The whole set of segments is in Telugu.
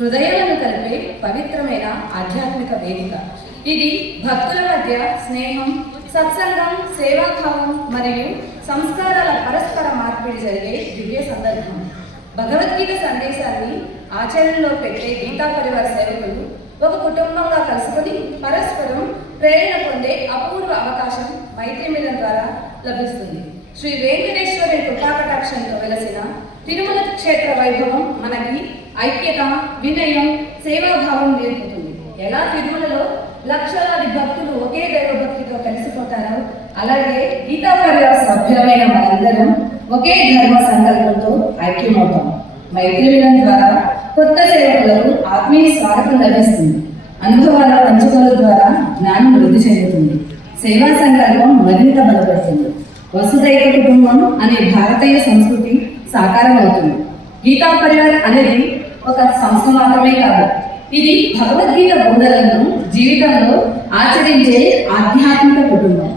హృదయాలను కలిపే పవిత్రమైన ఆధ్యాత్మిక వేదిక. ఇది భక్తుల మధ్య స్నేహం, సత్సంగం, సేవాభావం మరియు సంస్కారాల పరస్పర మార్పిడి జరిగే దివ్య సందర్భం. భగవద్గీత సందేశాన్ని ఆచరణలో పెట్టే గీతా పరివార సేవకులు ఒక కుటుంబంగా కలుసుకొని పరస్పరం ప్రేరణ పొందే అపూర్వ అవకాశం మైత్రి మిలన్ ద్వారా లభిస్తుంది. శ్రీ వెంకటేశ్వరి కృపాకటాక్షంతో వెలసిన తిరుమల క్షేత్ర వైభవం మనకి ఐక్యత, వినయం, సేవాభావం నేర్పుతుంది. ఎలా తిరుమలలో లక్షలాది భక్తులు ఒకే దైవభక్తితో కలిసిపోతారో అలాగే గీతా పరివార సభ్యులమైన మనందరం ఒకే ధర్మ సంకల్పంతో ఐక్యమవుతాం. మైత్రి మిలన్ ద్వారా కొత్త సేవకులకు ఆత్మీయ స్వాగతం లభిస్తుంది. అనుభవాల పంచుకోల ద్వారా జ్ఞానం వృద్ధి చెందుతుంది. సేవా సంకల్పం మరింత బలపడుతుంది. వసుదైక కుటుంబం అనే భారతీయ సంస్కృతి సాకారం అవుతుంది. గీతా పరివార్ అనేది ఒక సంస్థ మాత్రమే కాదు, ఇది భగవద్గీత బోధనలను జీవితంలో ఆచరించే ఆధ్యాత్మిక కుటుంబం.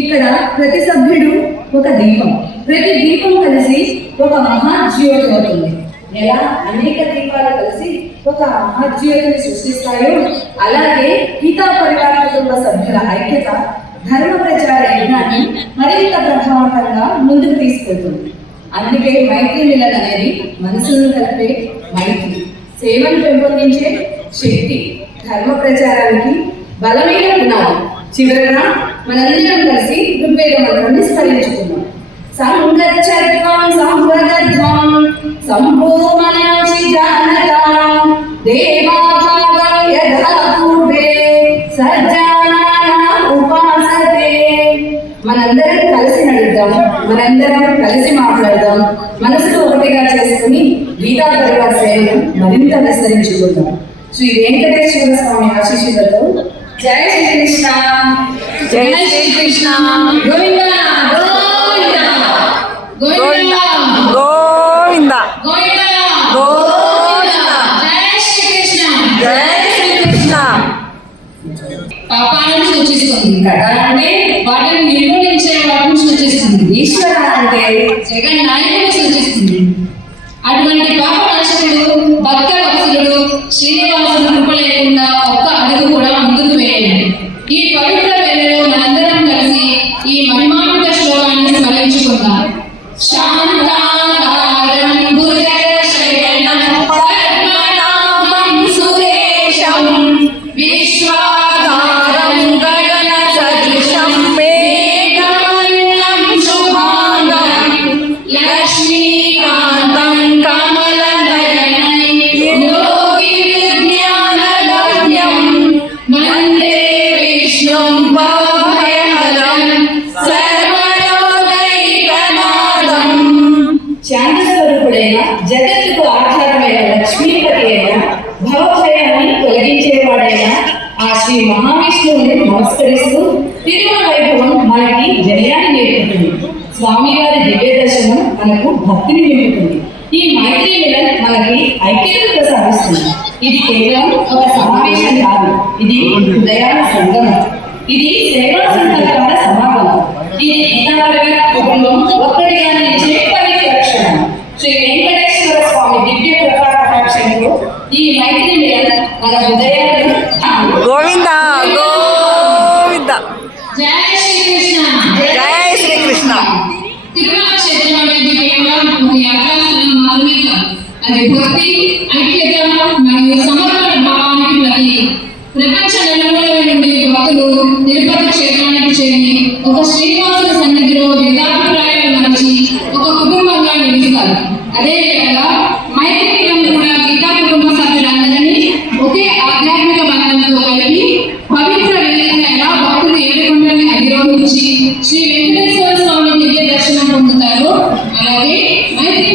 ఇక్కడ ప్రతి సభ్యుడు ఒక దీపం, ప్రతి దీపం కలిసి ఒక మహాజ్యోతి అవుతుంది. ఎలా అనేక దీపాలు కలిసి ఒక మహాజ్యోతిని సృష్టిస్తాయో అలాగే గీతా పరివార కుటుంబ సభ్యుల ఐక్యత ధర్మ ప్రచార యజ్ఞాన్ని మరింత ప్రభావవంతంగా ముందుకు తీసుకెళ్తుంది. అందుకే మైత్రి మిలన్ అనేది మనసులను కలిపే మైత్రి, సేవను పెంపొందించే శక్తి, ధర్మ ప్రచారానికి బలమైన పునాది. చివరగా మనందరం కలిసి ఋగ్వేద మంత్రాన్ని స్మరించుకున్నాం. సంగచ్చత్వం సంవదధ్వం సంభూమనాశి జానతాం దేవాభావం యథా పూర్వే సజ్జనానాం ఉపాసతే. మనందరం కలిసి నడుద్దాం, మనందరం కలిసి మాట్లాడదాం, మనసులో ఒకటిగా చేసుకుని గీతా పరివార సేవను మరింత విస్తరించుకుందాం. శ్రీ వెంకటేశ్వర స్వామి ఆశీస్సులతో జై శ్రీకృష్ణ, జై శ్రీకృష్ణ, గోవింద గోవింద గోవింద గోవింద గోవింద, జై శ్రీకృష్ణ, జై శ్రీకృష్ణ. పాపాలను సూచిస్తుంది. కథ అంటే వాటిని నిర్మూలించే వాటిని సూచిస్తుంది. ఈశ్వర అంటే జగన్ నాయకుడు సూచిస్తుంది. అటువంటి పాప నాశకుడు భక్త వత్సలుడు శ్రీనివాసుడు కృప లేకుండా ఒక్క అడుగు కూడా ముందుకు వేయలేదు. ఈ పవిత్ర వేళలో మనందరం కలిసి ఈ మహిమాన్విత శ్లోకాన్ని స్మరించుకుందాం. శాంతాకారం భుజగశయనం పద్మనాభం సురేశం విశ్వాధారం గగన సదృశం మేఘవర్ణం శుభాంగం లక్ష్మీకాంతం కమలనయనం యోగి విజ్ఞానగమ్యం వందే విష్ణుం భవభయహరం సర్వలోకైకనాథం. శాంతస్వరూపుడైన జగత్తుకు ఆధారమైన లక్ష్మీపతి అయిన భవభయాన్ని తొలగించేవాడైన ఆ శ్రీ మహావిష్ణువుని నమస్కరిస్తూ తిరుమల వైభవం మనకి జయాన్ని నేర్పుతుంది. స్వామివారి దివ్య దర్శనం మనకు భక్తిని నింపుతుంది. ఈ మైత్రి మిలన్ మనకి ఐక్యతను ప్రసాదిస్తుంది. ఇది కేవలం ఒక సమావేశం కాదు, ఇది హృదయాల సంగమం, ఇది సేవా సంకల్పాల సమాగమం, ఇది గీతాపరివార కుటుంబం ఒక్కడిగా నిలిచే పవిత్ర క్షణం. శ్రీ వెంకటేశ్వర స్వామి దివ్య కృపాకటాక్షంతో ఈ మైత్రి మిలన్ మన హృదయాలను గోవింద గోవింద, జై శ్రీకృష్ణ, జై శ్రీకృష్ణ. తిరుమల క్షేత్రం అనేది కేవలం ఒక యాత్రాస్థలం మాత్రమే కాదు, అది భక్తి, ఐక్యత మరియు సమర్పణ భావానికి ప్రతీక. ప్రపంచ నలుమూలల నుండి భక్తులు తిరుపతి క్షేత్రానికి చేరి ఒక శ్రీనివాసుల సన్నిధిలో వేదాభిప్రాయాలు మరచి ఒక కుటుంబంగా నిలుస్తారు. అదేవిధంగా మైత్రి మిలన్ కూడా గీతా కుటుంబ సభ్యులందరినీ ఒకే ఆధ్యాత్మిక బంధంతో కలిపి పవిత్ర వేదికగా ఎలా సమకూర్చి శ్రీ వెంకటేశ్వర స్వామి దివ్య దర్శనం పొందుతారు. అలాగే మైత్రి